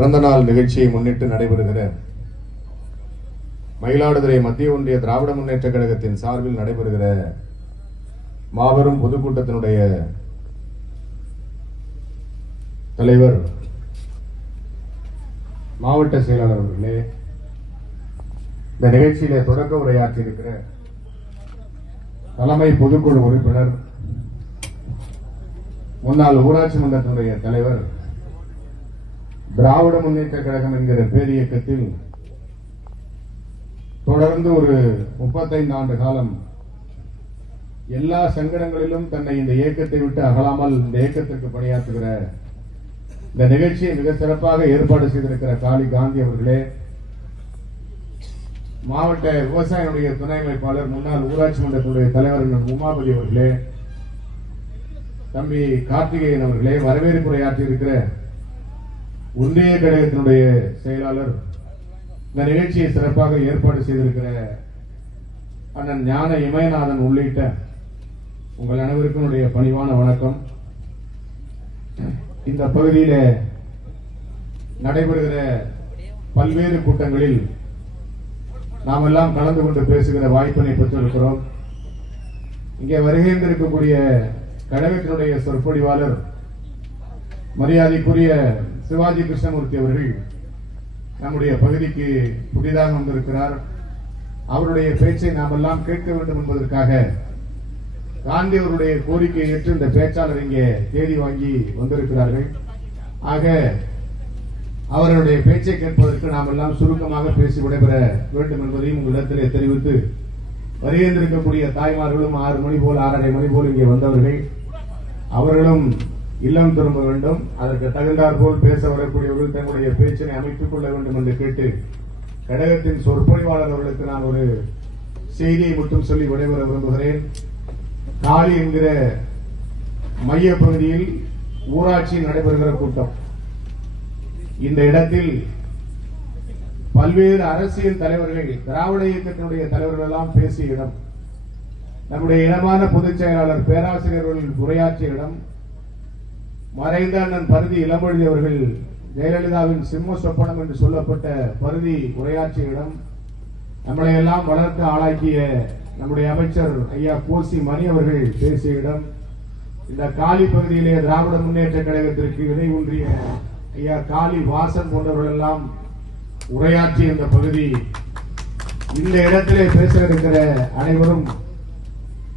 பிறந்தநாள் நிகழ்ச்சியை முன்னிட்டு நடைபெறுகிற மயிலாடுதுறை மத்திய ஒன்றிய திராவிட முன்னேற்ற கழகத்தின் சார்பில் நடைபெறுகிற மாபெரும் பொதுக்கூட்டத்தினுடைய தலைவர் மாவட்ட செயலாளர் அவர்களே இந்த நிகழ்ச்சியில தொடக்க உரையாற்றியிருக்கிற தலைமை பொதுக்குழு உறுப்பினர் முன்னாள் ஊராட்சி மன்றத்தினுடைய தலைவர் திராவிட முன்னேற்ற கழகம் என்கிற பேரியக்கத்தில் தொடர்ந்து ஒரு முப்பத்தைந்து ஆண்டு காலம் எல்லா சங்கடங்களிலும் தன்னை இந்த இயக்கத்தை விட்டு அகலாமல் இந்த இயக்கத்திற்கு பணியாற்றுகிற இந்த நிகழ்ச்சியை மிக சிறப்பாக ஏற்பாடு செய்திருக்கிற காளி காந்தி அவர்களே மாவட்ட விவசாயினுடைய துணை அமைப்பாளர் முன்னாள் ஊராட்சி மன்றத்தினுடைய தலைவர் உமாபதி அவர்களே தம்பி கார்த்திகேயன் அவர்களே வரவேற்புரையாற்றி இருக்கிற ஒன்றிய கழகத்தினுடைய செயலாளர் இந்த நிகழ்ச்சியை சிறப்பாக ஏற்பாடு செய்திருக்கிற அண்ணன் ஞான இமயநாதன் உள்ளிட்ட உங்கள் அனைவருக்கும் பணிவான வணக்கம். இந்த பகுதியில நடைபெறுகிற பல்வேறு கூட்டங்களில் நாம் எல்லாம் கலந்து கொண்டு பேசுகிற வாய்ப்பினை பெற்றிருக்கிறோம். இங்கே வருகை இருக்கக்கூடிய கழகத்தினுடைய சொற்பொழிவாளர் மரியாதைக்குரிய சிவாஜி கிருஷ்ணமூர்த்தி அவர்கள் நம்முடைய பகுதிக்கு புதிதாக வந்திருக்கிறார். அவருடைய பேச்சை நாம் எல்லாம் கேட்க வேண்டும் என்பதற்காக காந்தி அவருடைய கோரிக்கையை ஏற்று இந்த பேச்சாளர் இங்கே தேடி வாங்கி வந்திருக்கிறார்கள். ஆக அவர்களுடைய பேச்சை கேட்பதற்கு நாம் எல்லாம் சுருக்கமாக பேசி விடைபெற வேண்டும் என்பதையும் உங்களிடத்திலே தெரிவித்து வருகின்றிருக்கக்கூடிய தாய்மார்களும் ஆறு மணி போல் ஆறரை மணி போல் இங்கே வந்தவர்கள். அவர்களும் இல்லம் திரும்ப வேண்டும். அதற்கு தகுந்தார் போல் பேச வரக்கூடியவர்கள் தங்களுடைய பேச்சினை அமைத்துக் கொள்ள வேண்டும் என்று கேட்டு கழகத்தின் சொற்பொழிவாளர் அவர்களுக்கு நான் ஒரு செய்தியை மட்டும் சொல்லி விடைபெற விரும்புகிறேன். காளி என்கிற மைய பகுதியில் ஊராட்சி நடைபெறுகிற கூட்டம். இந்த இடத்தில் பல்வேறு அரசியல் தலைவர்கள் திராவிட இயக்கத்தினுடைய தலைவர்கள் எல்லாம் பேசிய இடம் நம்முடைய இடமான பொதுச் செயலாளர் பேராசிரியர்கள் உரையாற்றிய இடம் மறைந்த அண்ணன் பருதி இளமொழி அவர்கள் ஜெயலலிதாவின் சிம்ம சொப்பனம் என்று சொல்லப்பட்ட பருதி உரையாற்றிய இடம். நம்மளை எல்லாம் வளர்த்து ஆளாக்கிய நம்முடைய அமைச்சர் ஐயா கோசி மணி அவர்கள் பேசிய இடம். இந்த காலி பகுதியிலே திராவிட முன்னேற்ற கழகத்திற்கு இணை ஒன்றிய ஐயா காளி வாசன் போன்றவர்கள் எல்லாம் உரையாற்றிய இந்த பகுதி. இந்த இடத்திலே பேச இருக்கிற அனைவரும்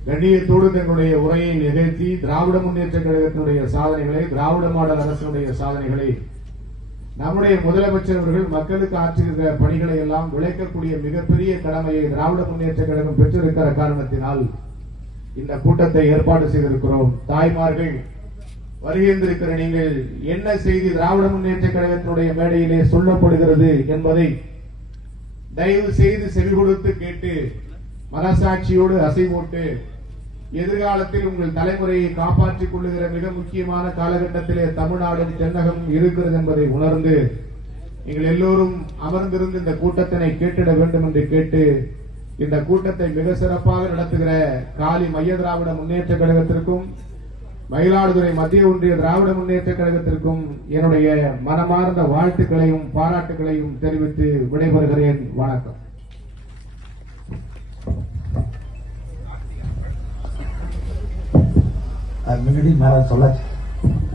கண்ணியத்தோடு தங்களுடைய உரையை நிகழ்த்தி திராவிட முன்னேற்ற கழகத்தினுடைய சாதனைகளை திராவிட மாடல் அரசினுடைய சாதனைகளை நம்முடைய முதலமைச்சர் அவர்கள் மக்களுக்கு ஆற்றுகிற பணிகளை எல்லாம் விளைக்கக்கூடிய மிகப்பெரிய கடமையை திராவிட முன்னேற்ற கழகம் பெற்றிருக்கிற காரணத்தினால் இந்த கூட்டத்தை ஏற்பாடு செய்திருக்கிறோம். தாய்மார்கள் வருகின்றிருக்கிற நீங்கள் என்ன செய்தி திராவிட முன்னேற்ற கழகத்தினுடைய மேடையிலே சொல்லப்படுகிறது என்பதை தயவு செய்து செவி கொடுத்து கேட்டு மனசாட்சியோடு அசை போட்டு எதிர்காலத்தில் உங்கள் தலைமுறையை காப்பாற்றிக் கொள்ளுகிற மிக முக்கியமான காலகட்டத்திலே தமிழ்நாடும் தென்னகம் இருக்கிறது என்பதை உணர்ந்து நீங்கள் எல்லோரும் அமர்ந்திருந்து இந்த கூட்டத்தினை கேட்டிட வேண்டும் என்று கேட்டு இந்த கூட்டத்தை மிக சிறப்பாக நடத்துகிற காலி மைய திராவிட முன்னேற்ற கழகத்திற்கும் மயிலாடுதுறை மத்திய ஒன்றிய திராவிட முன்னேற்ற கழகத்திற்கும் என்னுடைய மனமார்ந்த வாழ்த்துக்களையும் பாராட்டுகளையும் தெரிவித்து விடைபெறுகிறேன். வணக்கம். मिलिडी महाराज सोलाच